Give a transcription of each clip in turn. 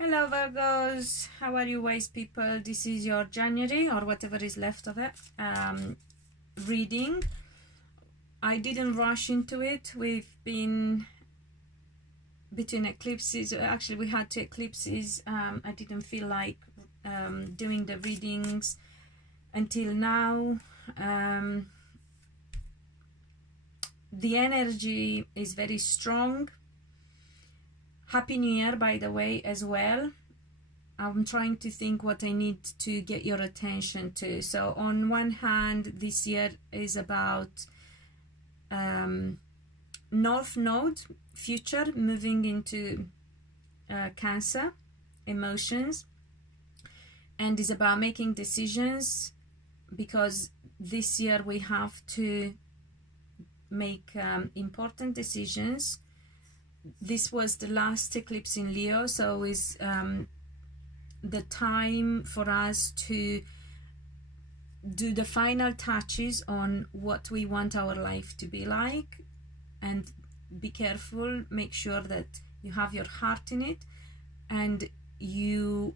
Hello Virgos, how are you wise people? This is your January or whatever is left of it reading. I didn't rush into it. We've been between eclipses. Actually we had 2 eclipses. I didn't feel like doing the readings until now. The energy is very strong. Happy New Year, by the way, as well. I'm trying to think what I need to get your attention to. So on one hand, this year is about North Node, future, moving into Cancer, emotions, and is about making decisions, because this year we have to make important decisions. This was the last eclipse in Leo, so is the time for us to do the final touches on what we want our life to be like. And be careful, make sure that you have your heart in it and you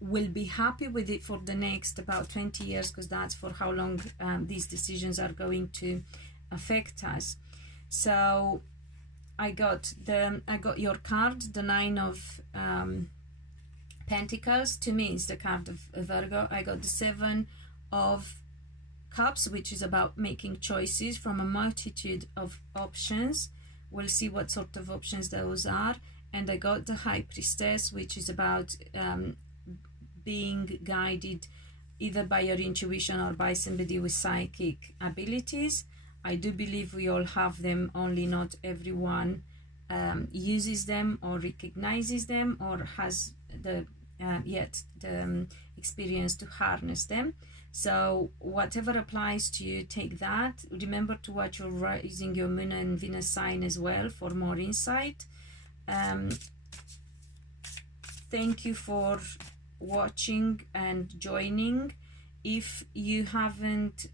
will be happy with it for the next about 20 years, because that's for how long these decisions are going to affect us. So I got your card, the 9 of Pentacles. To me, it's the card of Virgo. I got the 7 of Cups, which is about making choices from a multitude of options. We'll see what sort of options those are. And I got the High Priestess, which is about being guided either by your intuition or by somebody with psychic abilities. I do believe we all have them, only not everyone uses them or recognizes them or has the yet the experience to harness them. So whatever applies to you, take that. Remember to watch your rising, your moon and Venus sign as well for more insight. Thank you for watching and joining. If you haven't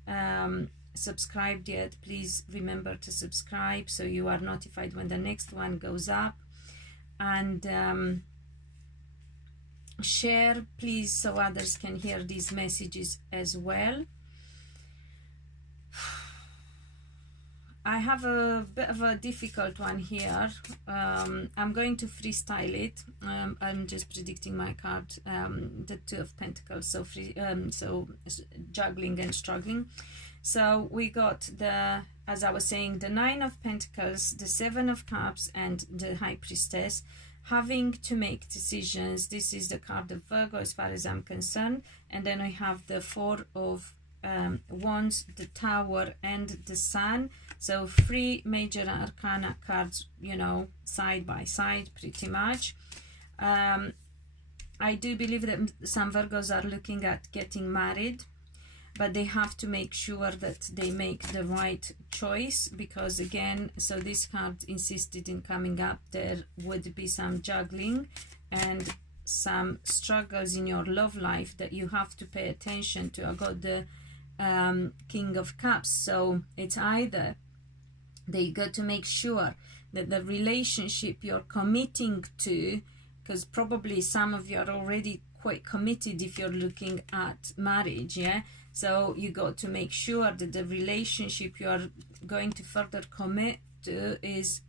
subscribed yet, please remember to subscribe so you are notified when the next one goes up, and share please so others can hear these messages as well. I have a bit of a difficult one here. I'm going to freestyle it. I'm just predicting my card, the 2 of Pentacles, so so juggling and struggling. So we got the, as I was saying, the 9 of Pentacles, the 7 of Cups, and the High Priestess, having to make decisions. This is the card of Virgo as far as I'm concerned. And then we have the 4 of Wands, the Tower, and the Sun. So 3 major arcana cards, you know, side by side pretty much. I do believe that some Virgos are looking at getting married, but they have to make sure that they make the right choice, because again, so this card insisted in coming up, there would be some juggling and some struggles in your love life that you have to pay attention to. I got the King of Cups, so it's either they got to make sure that the relationship you're committing to, because probably some of you are already quite committed if you're looking at marriage, yeah, so you got to make sure that the relationship you are going to further commit to is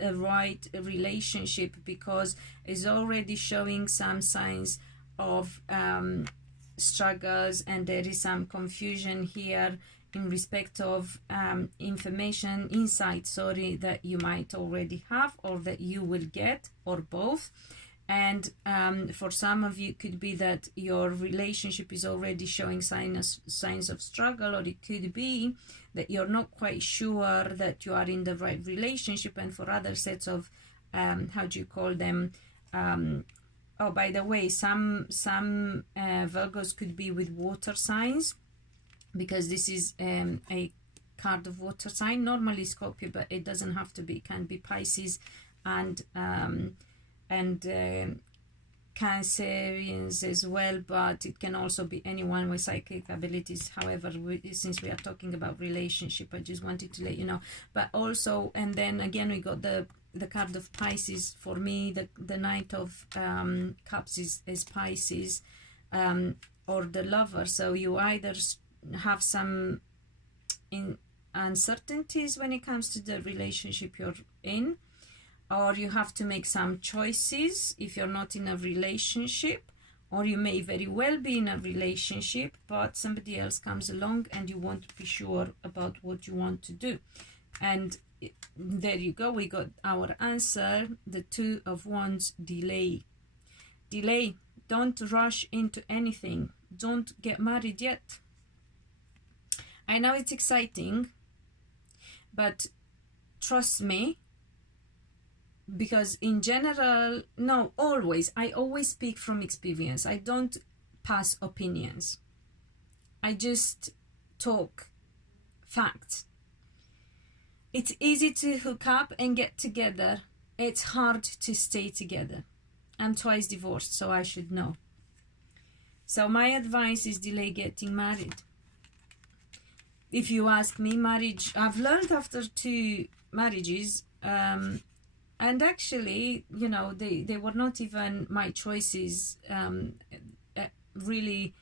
a right relationship, because it's already showing some signs of struggles, and there is some confusion here in respect of insight, sorry, that you might already have or that you will get, or both. And for some of you, it could be that your relationship is already showing signs of struggle, or it could be that you're not quite sure that you are in the right relationship. And for other sets of, how do you call them? Oh, by the way, some Virgos could be with water signs, because this is a card of water sign, normally Scorpio, but it doesn't have to be. It can be Pisces and Cancerians as well, but it can also be anyone with psychic abilities. However, since we are talking about relationship, I just wanted to let you know. But also, and then again, we got the the card of Pisces. For me, the Knight of Cups is Pisces, or the Lover. So you either have some uncertainties when it comes to the relationship you're in, or you have to make some choices if you're not in a relationship, or you may very well be in a relationship, but somebody else comes along and you want to be sure about what you want to do. And there you go, we got our answer, the Two of Wands, delay. Delay. Don't rush into anything. Don't get married yet. I know it's exciting, but trust me, because in general, no, always, I always speak from experience. I don't pass opinions. I just talk facts. It's easy to hook up and get together. It's hard to stay together. I'm twice divorced, so I should know. So my advice is delay getting married. If you ask me, marriage, I've learned after 2 marriages, and actually, you know, they were not even my choices. Really,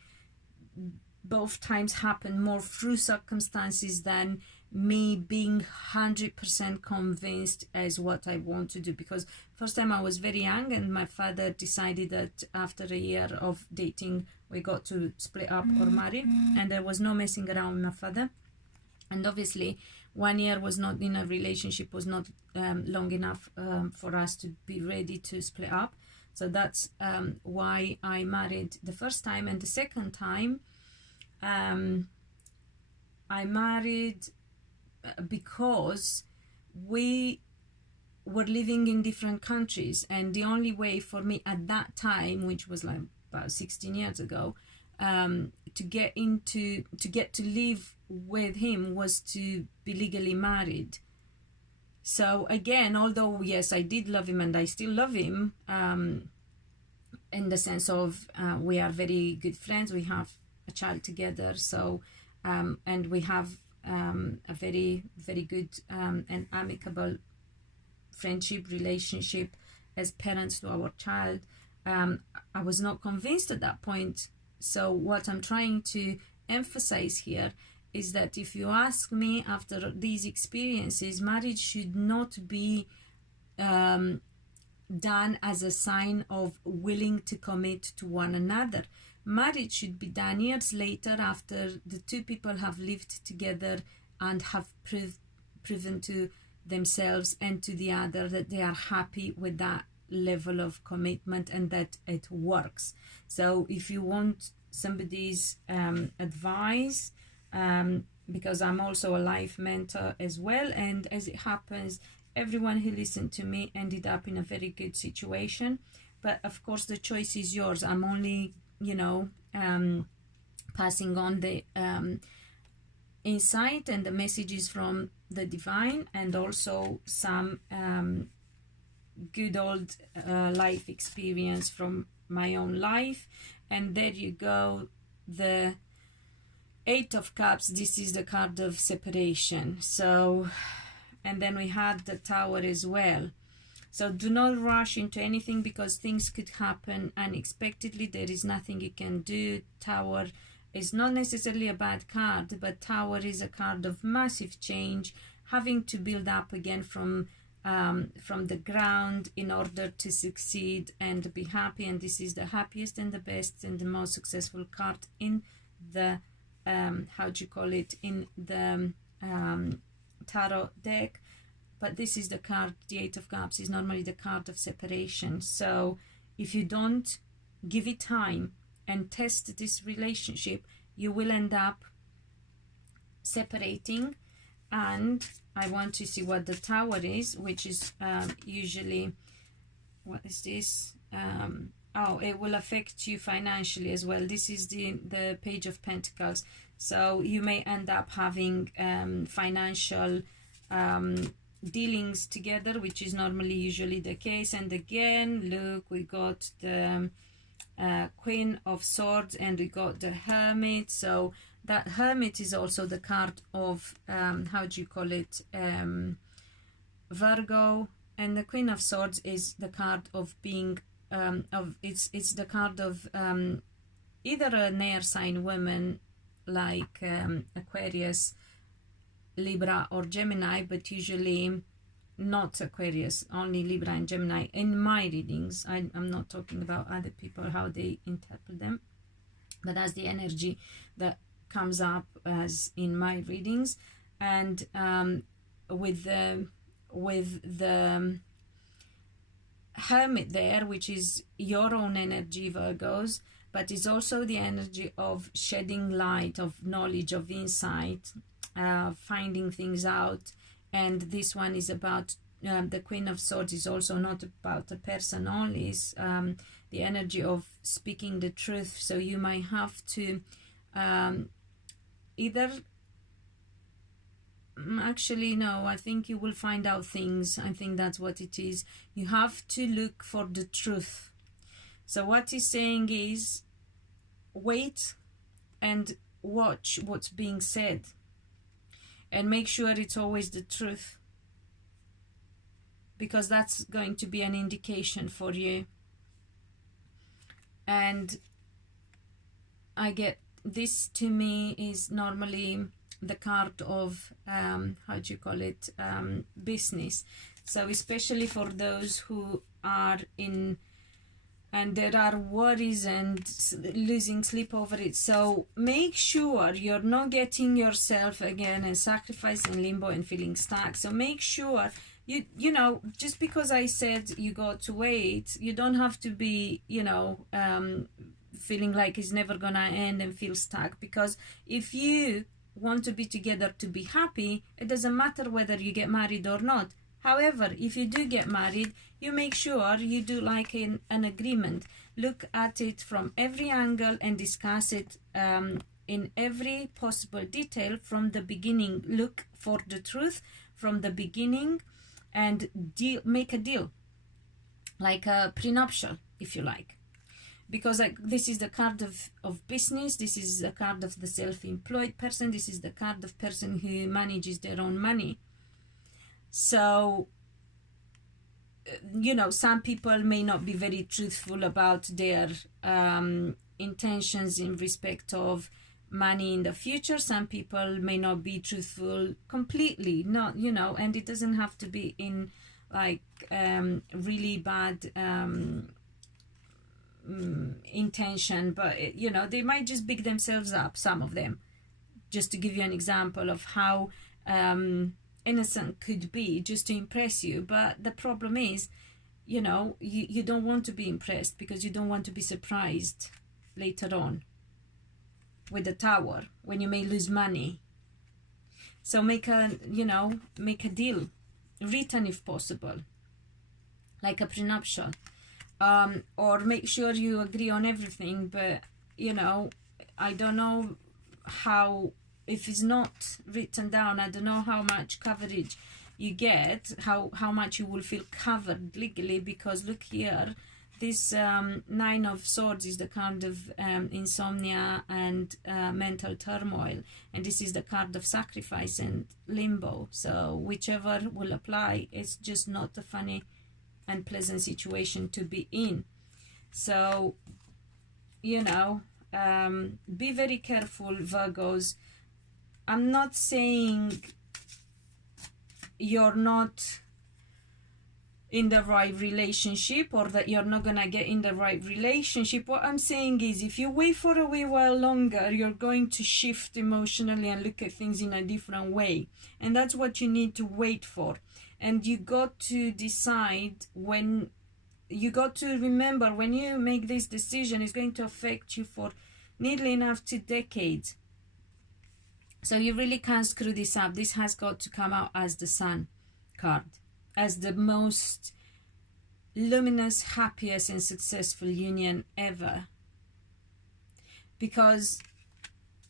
both times happened more through circumstances than me being 100% convinced as what I want to do. Because first time I was very young, and my father decided that after a year of dating we got to split up or marry, and there was no messing around with my father. And obviously 1 year was not in a relationship, was not long enough for us to be ready to split up. So that's why I married the first time. And the second time I married because we were living in different countries, and the only way for me at that time, which was like about 16 years ago, to get to live with him was to be legally married. So again, although yes, I did love him and I still love him, in the sense of we are very good friends, we have a child together, so and we have a very, very good and amicable friendship relationship as parents to our child. I was not convinced at that point. So what I'm trying to emphasize here is that if you ask me, after these experiences, marriage should not be done as a sign of willing to commit to one another. Marriage should be done years later, after the 2 people have lived together and have proven to themselves and to the other that they are happy with that level of commitment and that it works. So if you want somebody's advice, because I'm also a life mentor as well, and as it happens, everyone who listened to me ended up in a very good situation. But of course the choice is yours. I'm only, you know, passing on the insight and the messages from the divine, and also some good old life experience from my own life. And there you go, the 8 of Cups. This is the card of separation. So, and then we had the Tower as well. So do not rush into anything, because things could happen unexpectedly. There is nothing you can do. Tower is not necessarily a bad card, but Tower is a card of massive change, having to build up again from the ground in order to succeed and be happy. And this is the happiest and the best and the most successful card in the how do you call it, in the tarot deck. But this is the card, the 8 of Cups is normally the card of separation. So if you don't give it time and test this relationship, you will end up separating. And I want to see what the Tower is, which is usually, what is this? Oh, it will affect you financially as well. This is the Page of Pentacles. So you may end up having financial dealings together, which is normally usually the case. And again, look, we got the Queen of Swords and we got the Hermit. So that Hermit is also the card of how do you call it, Virgo and the Queen of Swords is the card of being it's the card of either an air sign woman like Aquarius, Libra or Gemini, but usually not Aquarius, only Libra and Gemini in my readings. I'm not talking about other people, how they interpret them, but that's the energy that comes up as in my readings. And with the Hermit there, which is your own energy, Virgos, but it's also the energy of shedding light, of knowledge, of insight, finding things out. And this one is about the Queen of Swords is also not about a person only, it's the energy of speaking the truth. So you might have to either, actually no, I think you will find out things. I think that's what it is. You have to look for the truth. So what he's saying is wait and watch what's being said and make sure it's always the truth, because that's going to be an indication for you. And I get this, to me, is normally the card of how do you call it, business. So especially for those who are in, and there are worries and losing sleep over it, so make sure you're not getting yourself again and sacrificing limbo and feeling stuck. So make sure you know, just because I said you got to wait, you don't have to be, you know, feeling like it's never gonna end and feel stuck. Because if you want to be together to be happy, it doesn't matter whether you get married or not. However, if you do get married, you make sure you do like an agreement. Look at it from every angle and discuss it in every possible detail from the beginning. Look for the truth from the beginning and make a deal, like a prenuptial, if you like. Because this is the card of business, this is the card of the self-employed person, this is the card of person who manages their own money. So, you know, some people may not be very truthful about their intentions in respect of money in the future. Some people may not be truthful completely, not, you know, and it doesn't have to be in like really bad intention, but you know, they might just big themselves up, some of them, just to give you an example of how innocent could be, just to impress you. But the problem is, you know, you don't want to be impressed, because you don't want to be surprised later on with the Tower when you may lose money. So make a, you know, make a deal, written if possible, like a prenuptial, or make sure you agree on everything. But you know, I don't know how, if it's not written down, I don't know how much coverage you get, how much you will feel covered legally. Because look here, this Nine of Swords is the card of insomnia and mental turmoil, and this is the card of sacrifice and limbo. So whichever will apply, it's just not a funny and pleasant situation to be in. So, you know, be very careful, Virgos. I'm not saying you're not in the right relationship, or that you're not gonna get in the right relationship. What I'm saying is, if you wait for a wee while longer, you're going to shift emotionally and look at things in a different way, and that's what you need to wait for. And you got to decide when, you got to remember, when you make this decision, it's going to affect you for nearly enough 2 decades. So you really can't screw this up. This has got to come out as the Sun card, as the most luminous, happiest and successful union ever. Because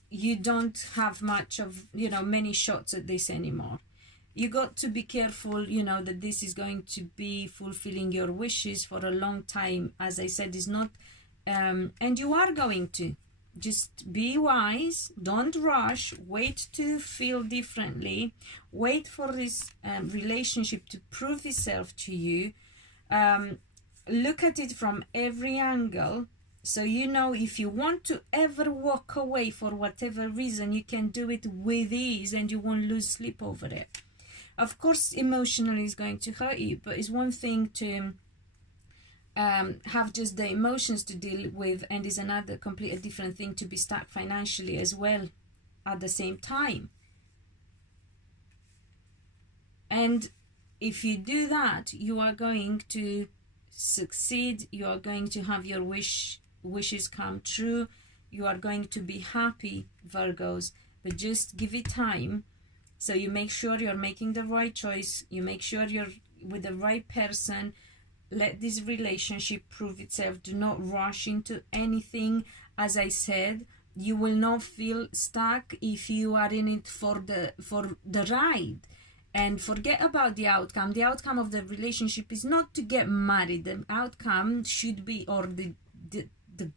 you don't have much of, you know, many shots at this anymore. You got to be careful, you know, that this is going to be fulfilling your wishes for a long time. As I said, is not, and you are going to. just be wise, don't rush, wait to feel differently, wait for this relationship to prove itself to you. Look at it from every angle, so you know if you want to ever walk away for whatever reason, you can do it with ease and you won't lose sleep over it. Of course, emotionally is going to hurt you, but it's one thing to have just the emotions to deal with, and is another completely different thing to be stuck financially as well at the same time. And if you do that, you are going to succeed, you are going to have your wishes come true, you are going to be happy, Virgos. But just give it time, so you make sure you're making the right choice, you make sure you're with the right person. Let this relationship prove itself. Do not rush into anything. As I said, you will not feel stuck if you are in it for the ride. And forget about the outcome. The outcome of the relationship is not to get married. The outcome should be, or the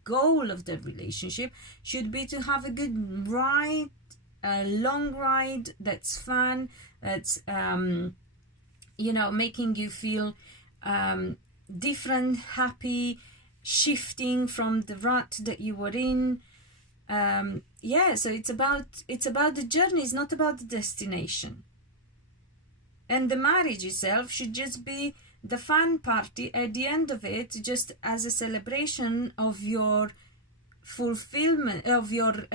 goal of the relationship should be to have a good ride, a long ride that's fun, that's you know, making you feel different, happy, shifting from the rut that you were in. Yeah, so it's about the journey, it's not about the destination. And the marriage itself should just be the fun party at the end of it, just as a celebration of your fulfillment, of your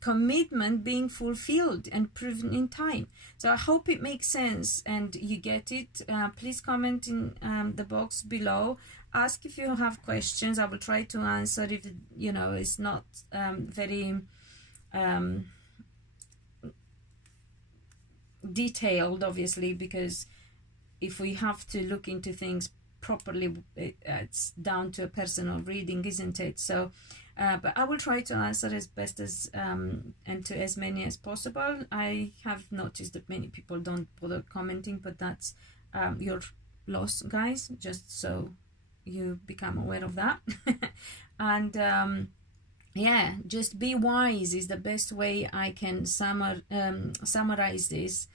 commitment being fulfilled and proven in time. So I hope it makes sense and you get it. Please comment in the box below. Ask if you have questions. I will try to answer if, you know, it's not very detailed, obviously, because if we have to look into things properly, it's down to a personal reading, isn't it? So but I will try to answer as best as and to as many as possible. I have noticed that many people don't bother commenting, but that's your loss, guys, just so you become aware of that. And yeah, just be wise is the best way I can summarize this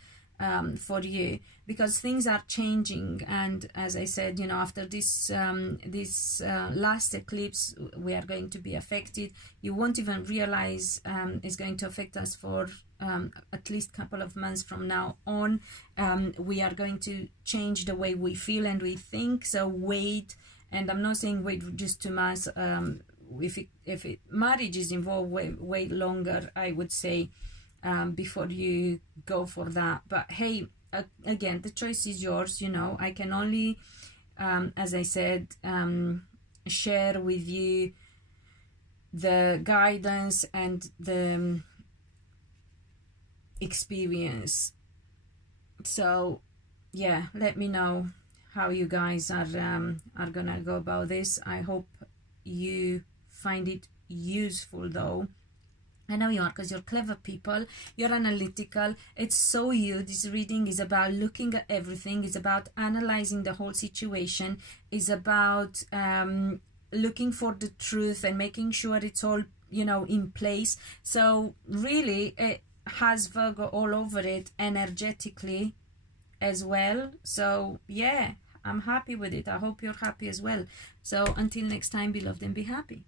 for you, because things are changing. And as I said, you know, after this last eclipse, we are going to be affected. You won't even realize it's going to affect us for at least a couple of months from now on. We are going to change the way we feel and we think, so wait. And I'm not saying wait just 2 months. If marriage is involved, way longer, I would say, before you go for that. But hey, again, the choice is yours. You know, I can only, as I said, share with you the guidance and the experience. So yeah, let me know how you guys are gonna go about this. I hope you find it useful, though. I know you are, because you're clever people, you're analytical. It's so you. This reading is about looking at everything. It's about analyzing the whole situation. It's about looking for the truth and making sure it's all, you know, in place. So really, it has Virgo all over it energetically as well. So yeah, I'm happy with it. I hope you're happy as well. So until next time, beloved, and be happy.